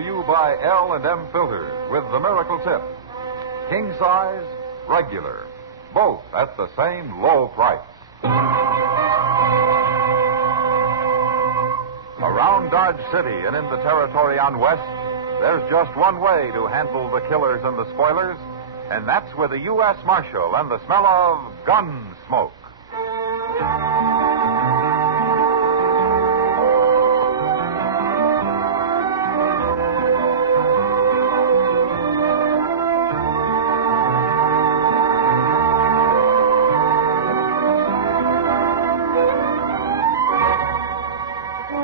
to you by L&M Filters with the Miracle Tip. King size, regular, both at the same low price. Around Dodge City and in the territory on West, there's just one way to handle the killers and the spoilers, and that's with a U.S. Marshal and the smell of gun smoke.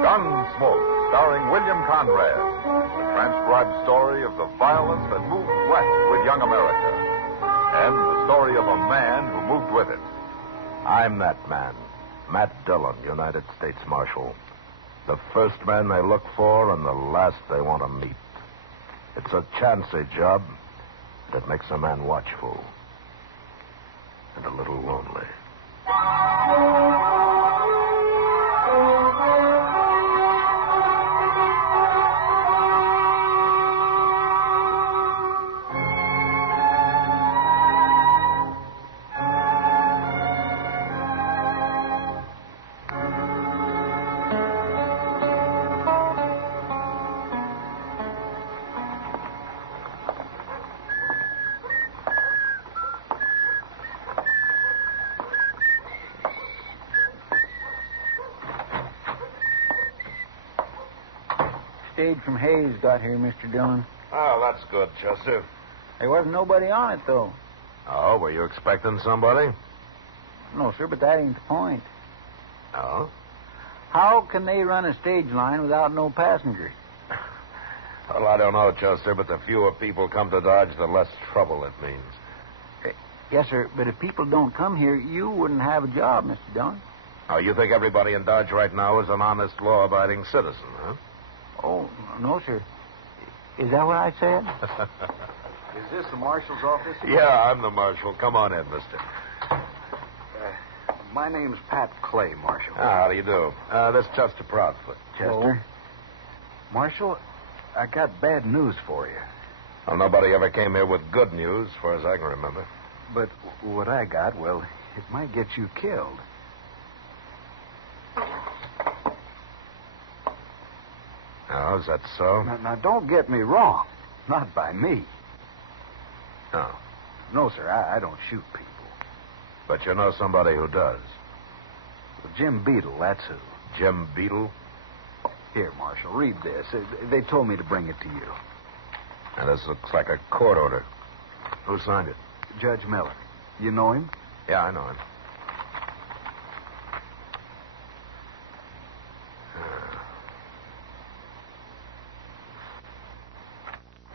Gunsmoke, starring William Conrad. The transcribed story of the violence that moved west with young America. And the story of a man who moved with it. I'm that man, Matt Dillon, United States Marshal. The first man they look for and the last they want to meet. It's a chancy job that makes a man watchful and a little lonely. Stage from Hayes got here, Mr. Dillon. Oh, that's good, Chester. There wasn't nobody on it, though. Oh, were you expecting somebody? No, sir, but that ain't the point. Oh? How can they run a stage line without no passengers? Well, I don't know, Chester, but the fewer people come to Dodge, the less trouble it means. Yes, sir, but if people don't come here, you wouldn't have a job, Mr. Dillon. Oh, you think everybody in Dodge right now is an honest, law-abiding citizen, huh? Oh, no, sir. Is that what I said? Is this the marshal's office? Yeah, I'm the marshal. Come on in, mister. My name's Pat Clay, Marshal. How do you do? This is Chester Proudfoot. Chester? Marshal, I got bad news for you. Well, nobody ever came here with good news, as far as I can remember. But what I got, well, it might get you killed. Oh, is that so? Now, don't get me wrong. Not by me. No. No, sir, I don't shoot people. But you know somebody who does. Well, Jim Beadle, that's who. Jim Beadle? Here, Marshal, read this. They told me to bring it to you. And this looks like a court order. Who signed it? Judge Miller. You know him? Yeah, I know him.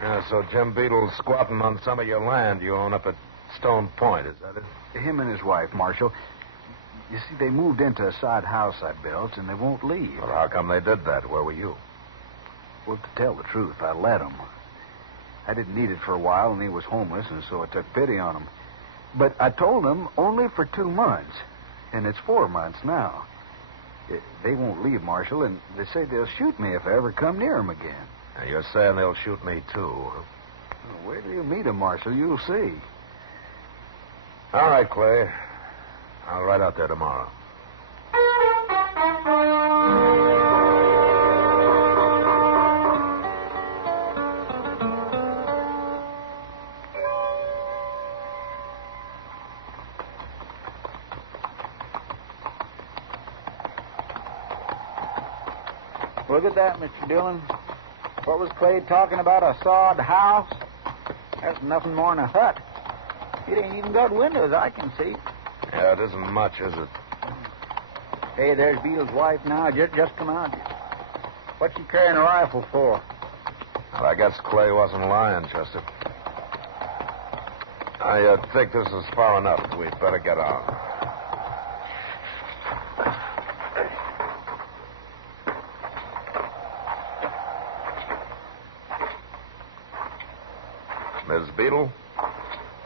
Yeah, so Jim Beadle's squatting on some of your land you own up at Stone Point, is that it? Him and his wife, Marshal. You see, they moved into a sod house I built, and they won't leave. Well, how come they did that? Where were you? Well, to tell the truth, I let him. I didn't need it for a while, and he was homeless, and so I took pity on him. But I told him only for 2 months, and it's 4 months now. They won't leave, Marshal, and they say they'll shoot me if I ever come near him again. Now, you're saying they'll shoot me, too, huh? Well, wait till you meet him, Marshal. You'll see. All right, Clay. I'll ride out there tomorrow. Look at that, Mr. Dillon. What was Clay talking about, a sod house? That's nothing more than a hut. It ain't even got windows, I can see. Yeah, it isn't much, is it? Hey, there's Beadle's wife now. Just come out. What's she carrying a rifle for? Well, I guess Clay wasn't lying, Chester. I think this is far enough. We'd better get on. Miss Beadle?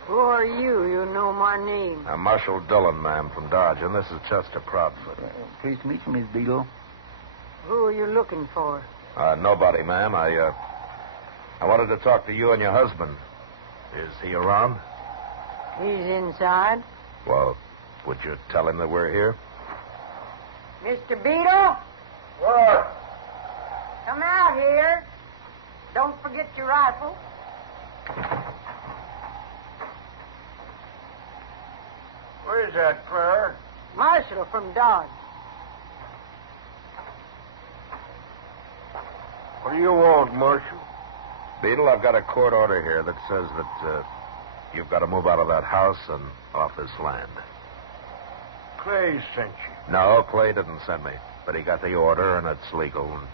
Who are you? You know my name. I'm Marshal Dillon, ma'am, from Dodge, and this is Chester Proudfoot. Pleased to meet you, Miss Beadle. Who are you looking for? Nobody, ma'am. I I wanted to talk to you and your husband. Is he around? He's inside. Well, would you tell him that we're here? Mr. Beetle, What? come out here. Don't forget your rifle. What is that, Claire? Marshal from Dodge. What do you want, Marshal? Beetle, I've got a court order here that says that you've got to move out of that house and off this land. Clay sent you. No, Clay didn't send me. But he got the order, and it's legal. And,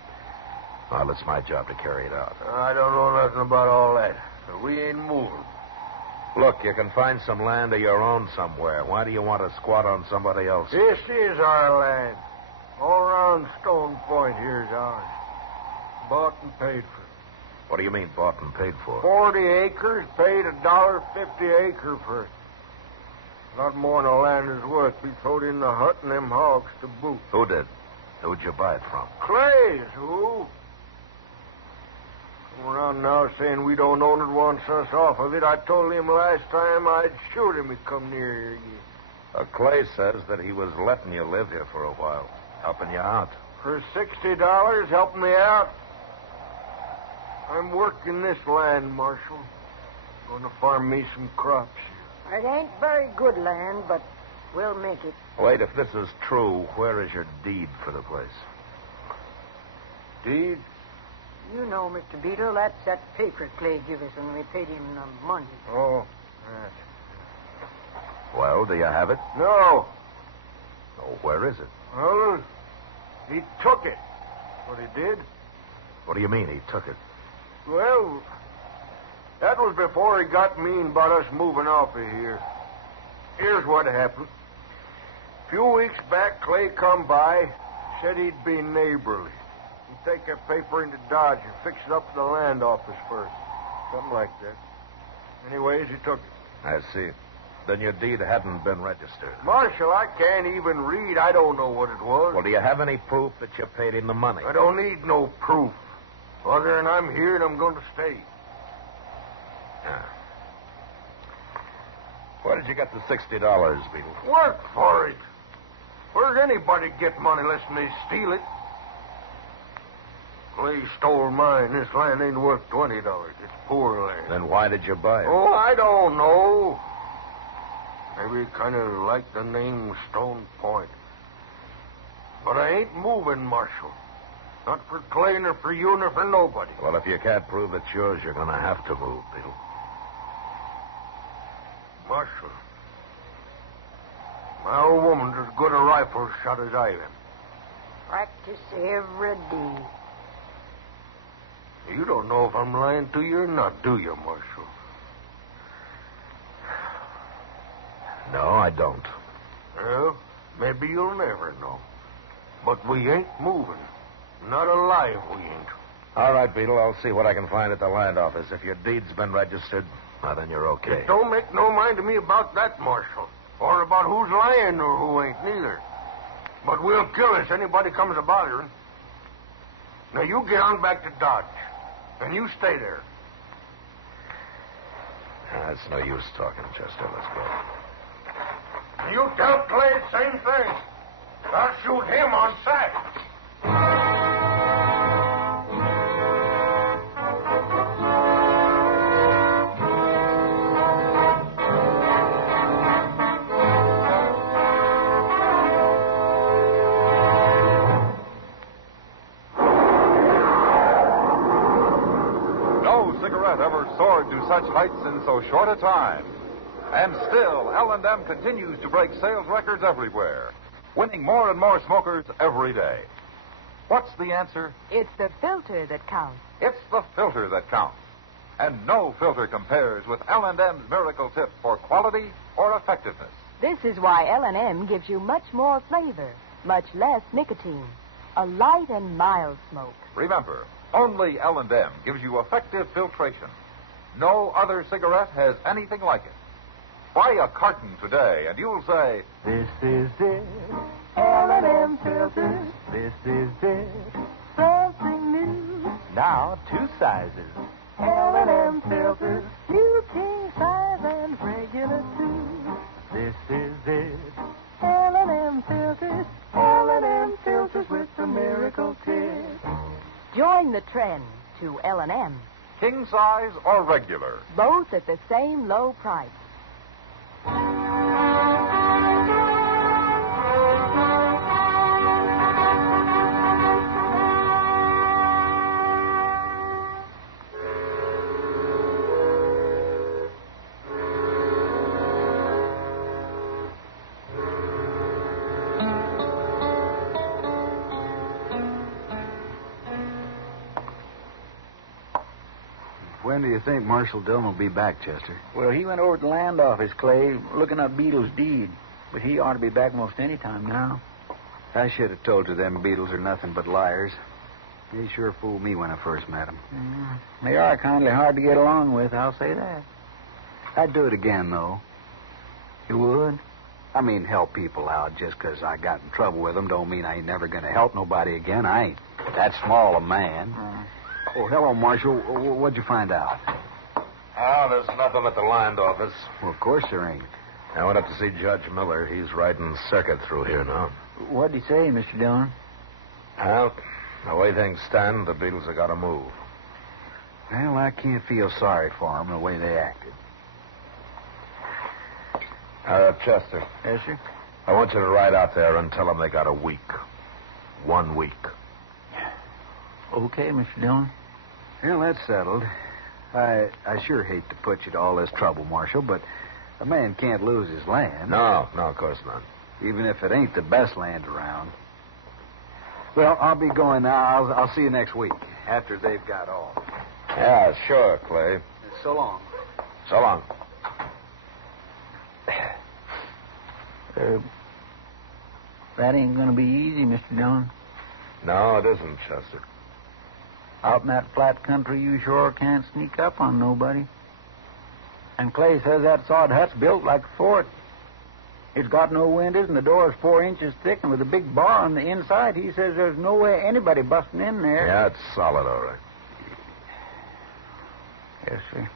well, it's my job to carry it out. I don't know nothing about all that. We ain't moving. Look, you can find some land of your own somewhere. Why do you want to squat on somebody else? This is our land. All around Stone Point here's ours. Bought and paid for. What do you mean, bought and paid for? 40 acres, paid $1.50 acre for it. A lot more than the land is worth. We throwed in the hut and them hogs to boot. Who did? Who'd you buy it from? Clay's who? Come around now saying we don't own it, wants us off of it. I told him last time I'd shoot him if he come near here again. Clay says that he was letting you live here for a while, helping you out. For $60, help me out. I'm working this land, Marshal. Going to farm me some crops here. It ain't very good land, but we'll make it. Wait, if this is true, where is your deed for the place? Deed? You know, Mr. Beetle, that's that paper Clay give us when we paid him the money. Oh, that. Well, do you have it? No. Oh, where is it? Well, he took it. What he did? What do you mean he took it? Well, that was before he got mean about us moving off of here. Here's what happened. A few weeks back, Clay come by, said he'd be neighborly. He'd take that paper into Dodge and fix it up to the land office first. Something like that. Anyways, he took it. I see. Then your deed hadn't been registered. Marshal, I can't even read. I don't know what it was. Well, do you have any proof that you paid him the money? I don't need no proof. Other than I'm here and I'm going to stay. Yeah. Where did you get the $60, Beetle? Work for it. Where'd anybody get money unless they steal it? Clay stole mine. This land ain't worth $20. It's poor land. Then why did you buy it? Oh, I don't know. Maybe kind of like the name Stone Point. But I ain't moving, Marshal. Not for Clay, nor for you, nor for nobody. Well, if you can't prove it's yours, you're going to have to move, Beetle. Marshal, my old woman's as good a rifle shot as I am. Practice every day. You don't know if I'm lying to you or not, do you, Marshal? No, I don't. Well, maybe you'll never know. But we ain't moving. Not alive, we ain't. All right, Beetle, I'll see what I can find at the land office. If your deed's been registered, well, then you're okay. It don't make no mind to me about that, Marshal. Or about who's lying or who ain't, neither. But we'll kill us anybody comes a bothering. Now, you get on back to Dodge. And you stay there. It's no use talking, Chester. Let's go. You tell Clay the same thing. I'll shoot him on sight. No cigarette ever soared to such heights in so short a time. And still, L&M continues to break sales records everywhere, winning more and more smokers every day. What's the answer? It's the filter that counts. It's the filter that counts. And no filter compares with L&M's miracle tip for quality or effectiveness. This is why L&M gives you much more flavor, much less nicotine, a light and mild smoke. Remember, only L&M gives you effective filtration. No other cigarette has anything like it. Buy a carton today, and you'll say, This is it, L&M filters. This is it, something new. Now 2 sizes, L&M filters, new king size and regular too. This is it. L&M filters, L&M filters with the miracle tip. Join the trend to L&M. King size or regular? Both at the same low price. When do you think Marshal Dillon will be back, Chester? Well, he went over to the land office, Clay, looking up Beetle's deed. But he ought to be back most any time now. I should have told you them Beatles are nothing but liars. They sure fooled me when I first met them. They are kindly hard to get along with, I'll say that. I'd do it again, though. You would? I mean, help people out just 'cause I got in trouble with them don't mean I ain't never going to help nobody again. I ain't that small a man. Oh, hello, Marshal. What'd you find out? Oh, there's nothing at the land office. Well, of course there ain't. I went up to see Judge Miller. He's riding circuit through here now. What'd he say, Mr. Dillon? Well, the way things stand, the Beatles have got to move. Well, I can't feel sorry for them the way they acted. Chester, Yes, sir? I want you to ride out there and tell them they got a week. 1 week. Okay, Mr. Dillon. Well, that's settled. I sure hate to put you to all this trouble, Marshal, but a man can't lose his land. No, of course not. Even if it ain't the best land around. Well, I'll be going now. I'll see you next week, after they've got all. Yeah, sure, Clay. So long. So long. That ain't going to be easy, Mr. Dillon. No, it isn't, Chester. Out in that flat country, you sure can't sneak up on nobody. And Clay says that sod hut's built like a fort. It's got no windows, and the door's 4 inches thick, and with a big bar on the inside, he says there's no way anybody busting in there. Yeah, it's solid, all right. Yes, sir.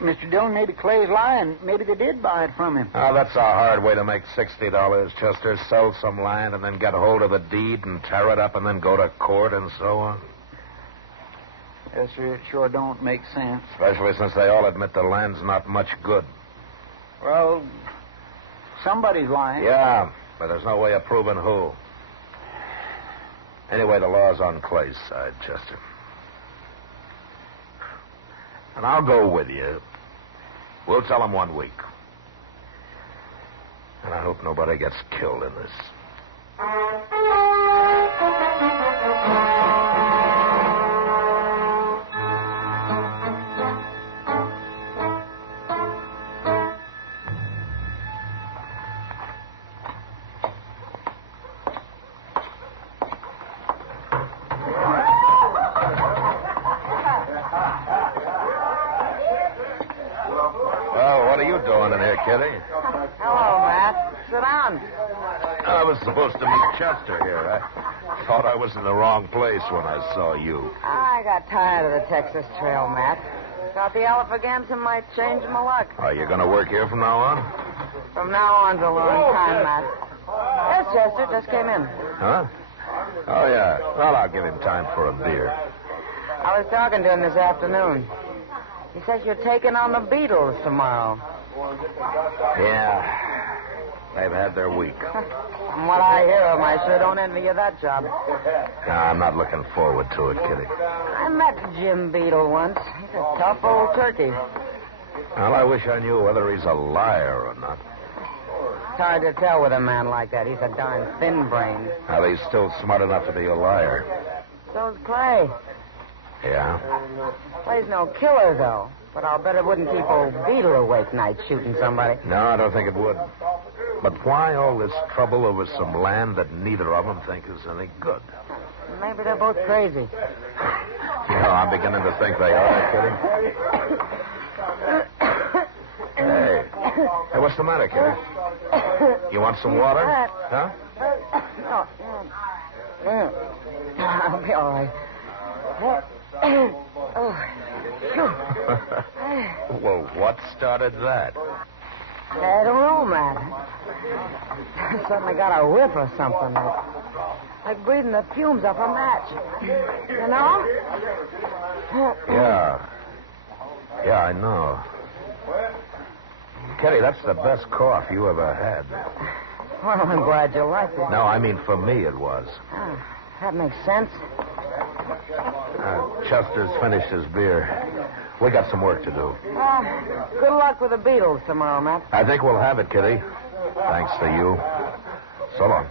Mr. Dillon, maybe Clay's lying. Maybe they did buy it from him. Oh, that's a hard way to make $60, Chester. Sell some land and then get a hold of the deed and tear it up and then go to court and so on. Yes, sir. It sure don't make sense. Especially since they all admit the land's not much good. Well, somebody's lying. Yeah, but there's no way of proving who. Anyway, the law's on Clay's side, Chester. And I'll go with you. We'll tell him 1 week. And I hope nobody gets killed in this. Kitty. Hello, Matt. Sit down. I was supposed to meet Chester here. I thought I was in the wrong place when I saw you. I got tired of the Texas Trail, Matt. Thought the Alafagans might change my luck. Are you going to work here from now on? From now on's a long time, Matt. Yes, Chester, just came in. Huh? Oh, yeah. Well, I'll give him time for a beer. I was talking to him this afternoon. He says you're taking on the Beatles tomorrow. Yeah. They've had their week. From what I hear of him, I sure don't envy you that job. No, I'm not looking forward to it, Kitty. I met Jim Beetle once. He's a tough old turkey. Well, I wish I knew whether he's a liar or not. It's hard to tell with a man like that. He's a darn thin-brained. Well, he's still smart enough to be a liar. So's Clay. Yeah? Clay's no killer, though. But I'll bet it wouldn't keep old Beetle awake nights shooting somebody. No, I don't think it would. But why all this trouble over some land that neither of them think is any good? Maybe they're both crazy. I'm beginning to think they are, Kitty. Hey, what's the matter, Kitty? You want some water? Huh? No. I'll be all right. Well, what started that? I don't know, Matt. I suddenly got a whiff or something. Like breathing the fumes off a match. You know? Yeah. Yeah, I know. Kitty, that's the best cough you ever had. Well, I'm glad you liked it. No, I mean, for me it was. That makes sense. Chester's finished his beer. We got some work to do. Good luck with the Beatles tomorrow, Matt. I think we'll have it, Kitty. Thanks to you. So long.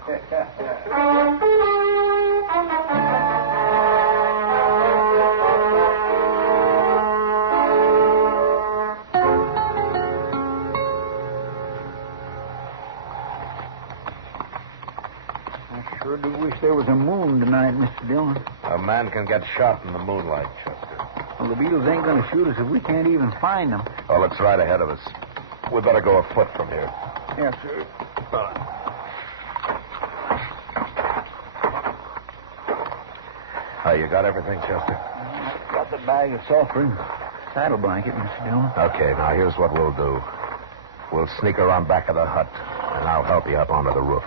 I sure do wish there was a moon tonight, Mr. Dillon. A man can get shot in the moonlight, Chester. Well, the Beatles ain't going to shoot us if we can't even find them. Well, it's right ahead of us. We better go afoot from here. Yes, sir. You got everything, Chester? Got the bag of sulfur and saddle blanket, Mr. Dillon. Okay, now here's what we'll do. We'll sneak around back of the hut, and I'll help you up onto the roof.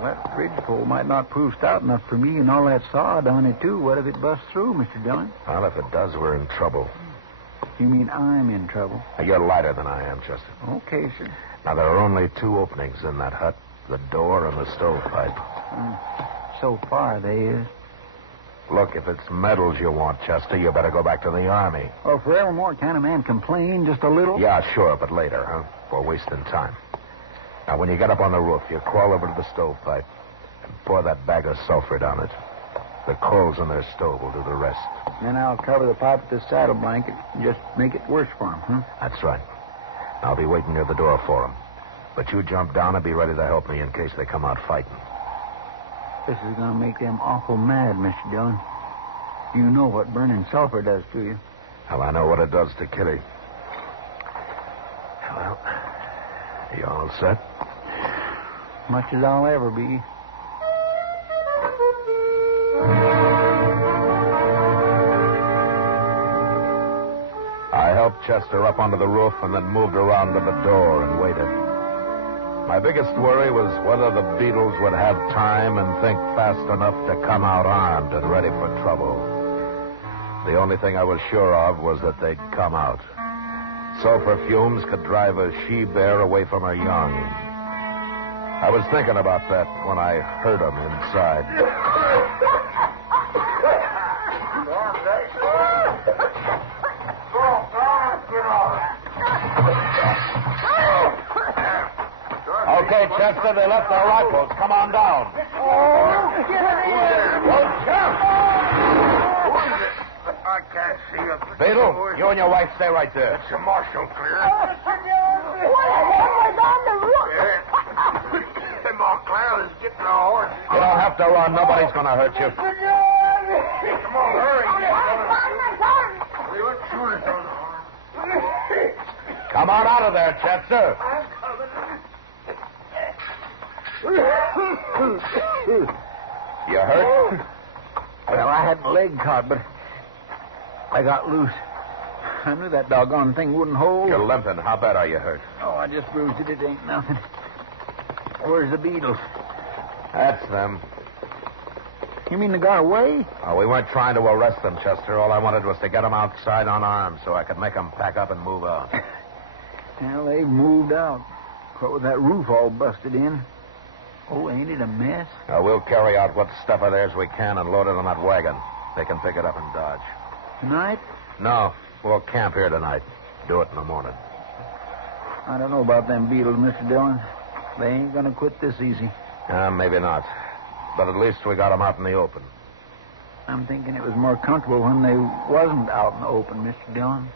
Well, that ridgepole might not prove stout enough for me and all that sod on it, too. What if it busts through, Mr. Dillon? Well, if it does, we're in trouble. You mean I'm in trouble? You're lighter than I am, Chester. Okay, sir. Now, there are only two openings in that hut, the door and the stovepipe. So far, they is. Look, if it's medals you want, Chester, you better go back to the Army. Well, forevermore, can a man complain just a little? Yeah, sure, but later, huh? We're wasting time. Now, when you get up on the roof, you crawl over to the stovepipe and pour that bag of sulfur down it. The coals in their stove will do the rest. Then I'll cover the pipe with the saddle blanket and just make it worse for him, huh? That's right. I'll be waiting near the door for them. But you jump down and be ready to help me in case they come out fighting. This is going to make them awful mad, Mr. Dillon. You know what burning sulfur does to you. Well, I know what it does to Kitty. Well, you all set? Much as I'll ever be. I helped Chester up onto the roof and then moved around to the door and waited. My biggest worry was whether the Beatles would have time and think fast enough to come out armed and ready for trouble. The only thing I was sure of was that they'd come out. Sulfur fumes could drive a she-bear away from her young. I was thinking about that when I heard them inside. Okay, Chester, they left their rifles. Come on down. Oh, get in here. I can't see it. Beetle, you and your wife stay right there. It's a marshal, clear. What the hell was on the roof? Hey, Montclair, let's get to the horse. You don't have to run. Nobody's going to hurt you. Come on, hurry. Come on out of there, Chester. You hurt? Well, I had my leg caught, but I got loose. I knew that doggone thing wouldn't hold. You're limping. How bad are you hurt? Oh, I just bruised it. It ain't nothing. Where's the Beatles? That's them. You mean they got away? Oh, we weren't trying to arrest them, Chester. All I wanted was to get them outside unarmed so I could make them pack up and move out. Well, they've moved out. What with that roof all busted in. Oh, ain't it a mess? We'll carry out what stuff of theirs we can and load it on that wagon. They can pick it up and dodge. Tonight? No, we'll camp here tonight. Do it in the morning. I don't know about them Beatles, Mr. Dillon. They ain't gonna quit this easy. Maybe not. But at least we got them out in the open. I'm thinking it was more comfortable when they wasn't out in the open, Mr. Dillon.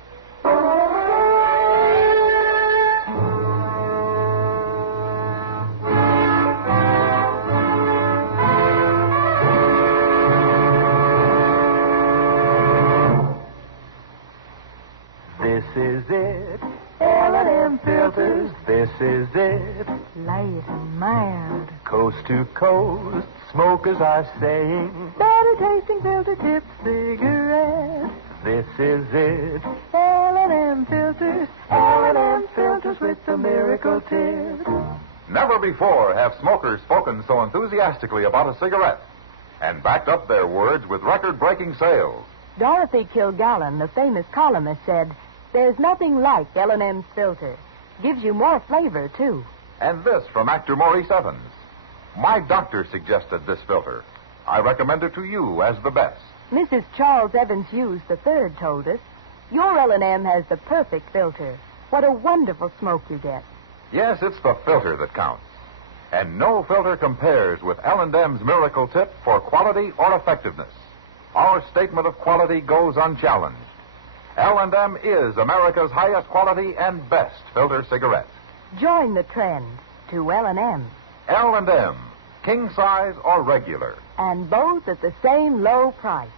This is it, L&M Filters. This is it, light and mild. Coast to coast, smokers are saying, better tasting filter tip cigarettes. This is it. L&M filters, L&M filters with the miracle tip. Never before have smokers spoken so enthusiastically about a cigarette and backed up their words with record-breaking sales. Dorothy Kilgallen, the famous columnist, said, "There's nothing like L&M's filter. Gives you more flavor, too." And this from actor Maurice Evans. My doctor suggested this filter. I recommend it to you as the best. Mrs. Charles Evans Hughes III told us, "Your L&M has the perfect filter. What a wonderful smoke you get." Yes, it's the filter that counts. And no filter compares with L&M's Miracle Tip for quality or effectiveness. Our statement of quality goes unchallenged. L&M is America's highest quality and best filter cigarette. Join the trend to L&M. L&M, king size or regular. And both at the same low price.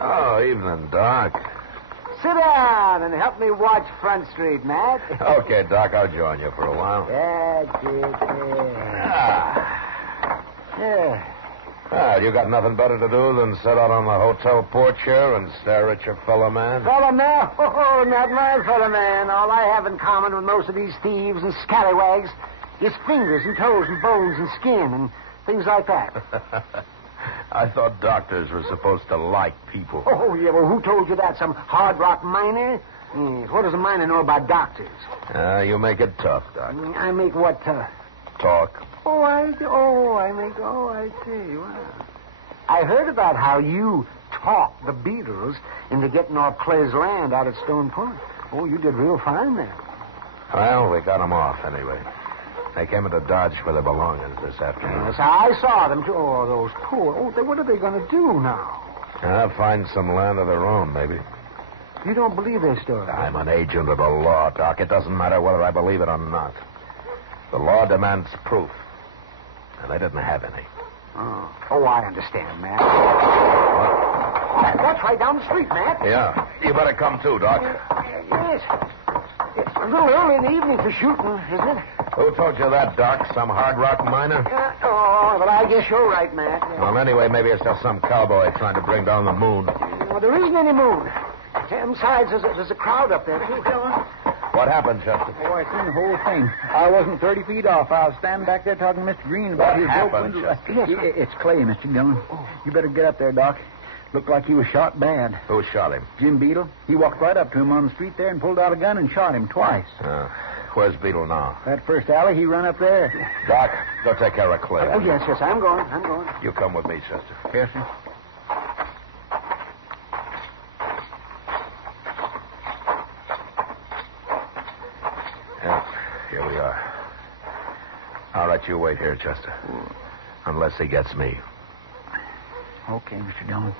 Oh, evening, Doc. Sit down and help me watch Front Street, Matt. Okay, Doc, I'll join you for a while. That's it. Yeah. Well, you got nothing better to do than sit out on the hotel porch here and stare at your fellow man? Fellow man? Oh, not my fellow man. All I have in common with most of these thieves and scallywags is fingers and toes and bones and skin and things like that. I thought doctors were supposed to like people. Oh, yeah, well, who told you that? Some hard rock miner? Yes, what does a miner know about doctors? You make it tough, Doc. I make what tough? Talk. I see. Wow. I heard about how you talked the Beatles into getting off Clay's land out at Stone Point. Oh, you did real fine there. Well, we got them off anyway. They came into Dodge for their belongings this afternoon. Yes, I saw them, too. Oh, those poor... Oh, what are they going to do now? Find some land of their own, maybe. You don't believe their story? I'm an agent of the law, Doc. It doesn't matter whether I believe it or not. The law demands proof. And they didn't have any. Oh, I understand, Matt. What's right down the street, Matt? Yeah. You better come too, Doc. Yes. It's a little early in the evening for shooting, isn't it? Who told you that, Doc? Some hard rock miner? Well, I guess you're right, Matt. Well, anyway, maybe it's just some cowboy trying to bring down the moon. Well, there isn't any moon. Besides, there's a crowd up there, too. What happened, Chester? Oh, I seen the whole thing. I wasn't 30 feet off. I was standing back there talking to Mr. Green about What his happened, dope Chester? It's Clay, Mr. Dillon. You better get up there, Doc. Looked like he was shot bad. Who shot him? Jim Beadle. He walked right up to him on the street there and pulled out a gun and shot him twice. Where's Beetle now? That first alley, he run up there. Doc, go take care of Clay. Oh, yes, I'm going. You come with me, Chester. Yes, sir. Yeah, here we are. I'll let you wait here, Chester. Unless he gets me. Okay, Mr. Dillon.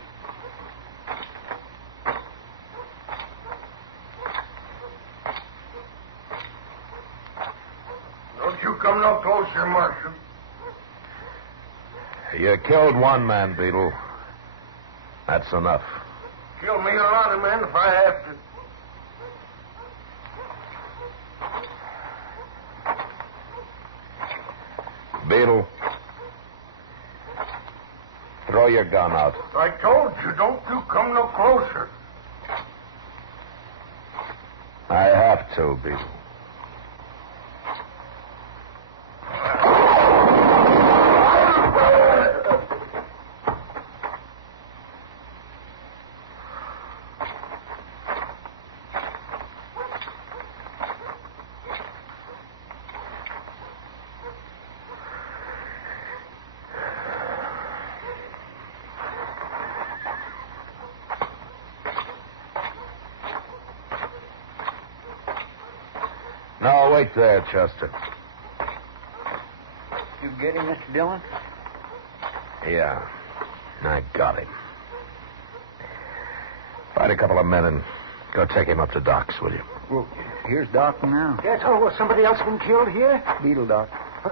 Don't you come no closer, Marshal. You killed one man, Beetle. That's enough. Kill me a lot of men if I have to. Beetle, throw your gun out. I told you, don't you come no closer. I have to, Beetle. wait there, Chester. You get him, Mr. Dillon? Yeah. I got him. Find a couple of men and go take him up to Doc's, will you? Well, here's Doc now. That's all. Was somebody else been killed here? Beetle Doc.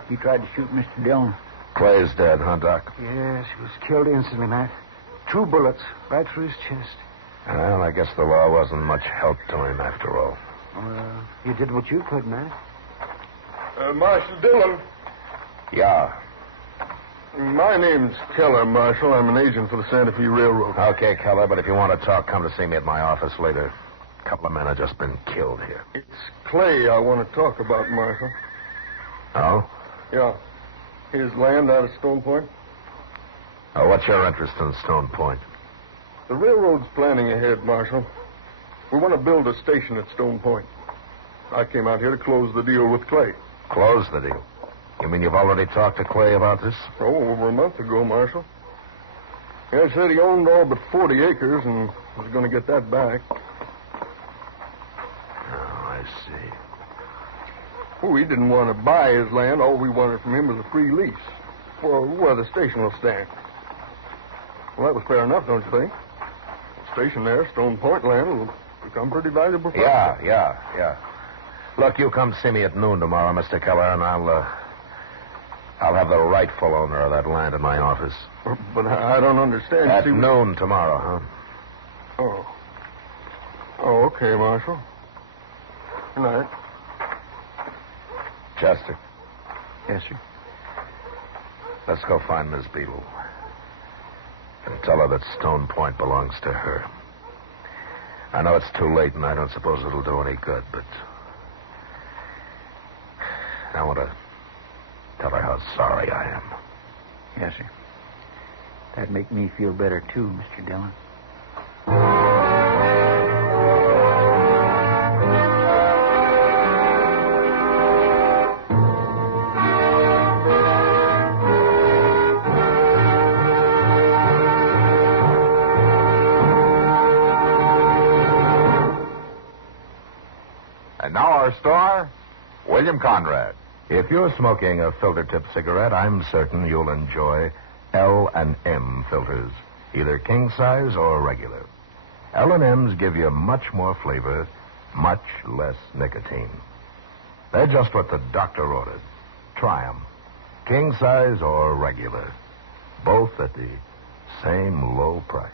He tried to shoot Mr. Dillon. Clay's dead, huh, Doc? Yes, he was killed instantly, Matt. 2 bullets right through his chest. Well, I guess the law wasn't much help to him after all. Well, you did what you could, Matt. Marshal Dillon. Yeah. My name's Keller, Marshal. I'm an agent for the Santa Fe Railroad. Okay, Keller, but if you want to talk, come to see me at my office later. A couple of men have just been killed here. It's Clay I want to talk about, Marshal. Oh? Yeah. His land out of Stone Point. Oh, what's your interest in Stone Point? The railroad's planning ahead, Marshal. We want to build a station at Stone Point. I came out here to close the deal with Clay. Close the deal? You mean you've already talked to Clay about this? Oh, over a month ago, Marshal. He said he owned all but 40 acres and was going to get that back. Oh, I see. Oh, we didn't want to buy his land. All we wanted from him was a free lease for where the station will stand. Well, that was fair enough, don't you think? The station there, Stone Point land, will become pretty valuable. Yeah. Look, you come see me at noon tomorrow, Mr. Keller, and I'll have the rightful owner of that land in my office. But I don't understand. At noon tomorrow, huh? Oh, okay, Marshal. Good night. Chester. Yes, sir. Let's go find Miss Beadle. And tell her that Stone Point belongs to her. I know it's too late, and I don't suppose it'll do any good, but I want to tell her how sorry I am. Yes, sir. That'd make me feel better, too, Mr. Dillon. And now our star, William Conrad. If you're smoking a filter-tip cigarette, I'm certain you'll enjoy L&M filters, either king size or regular. L&M's give you much more flavor, much less nicotine. They're just what the doctor ordered. Try 'em, king size or regular, both at the same low price.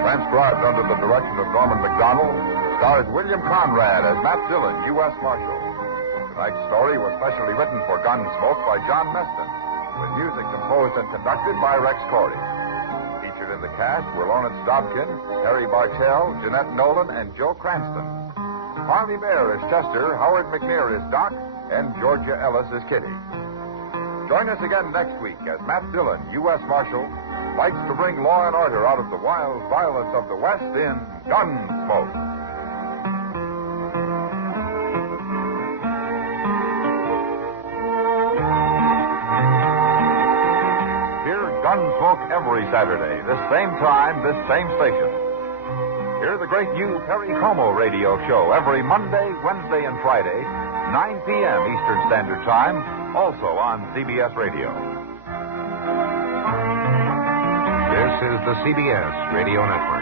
Transcribed under the direction of Norman McDonald, stars William Conrad as Matt Dillon, U.S. Marshal. Tonight's story was specially written for Gunsmoke by John Meston, with music composed and conducted by Rex Corey. Featured in the cast were Lawrence Dobkin, Harry Bartell, Jeanette Nolan, and Joe Cranston. Harvey Mayer is Chester, Howard McNear is Doc, and Georgia Ellis is Kitty. Join us again next week as Matt Dillon, U.S. Marshal, fights to bring law and order out of the wild violence of the West in Gunsmoke. Hear Gunsmoke every Saturday, this same time, this same station. Hear the great new Perry Como radio show every Monday, Wednesday, and Friday, 9 p.m. Eastern Standard Time, also on CBS Radio. This is the CBS Radio Network.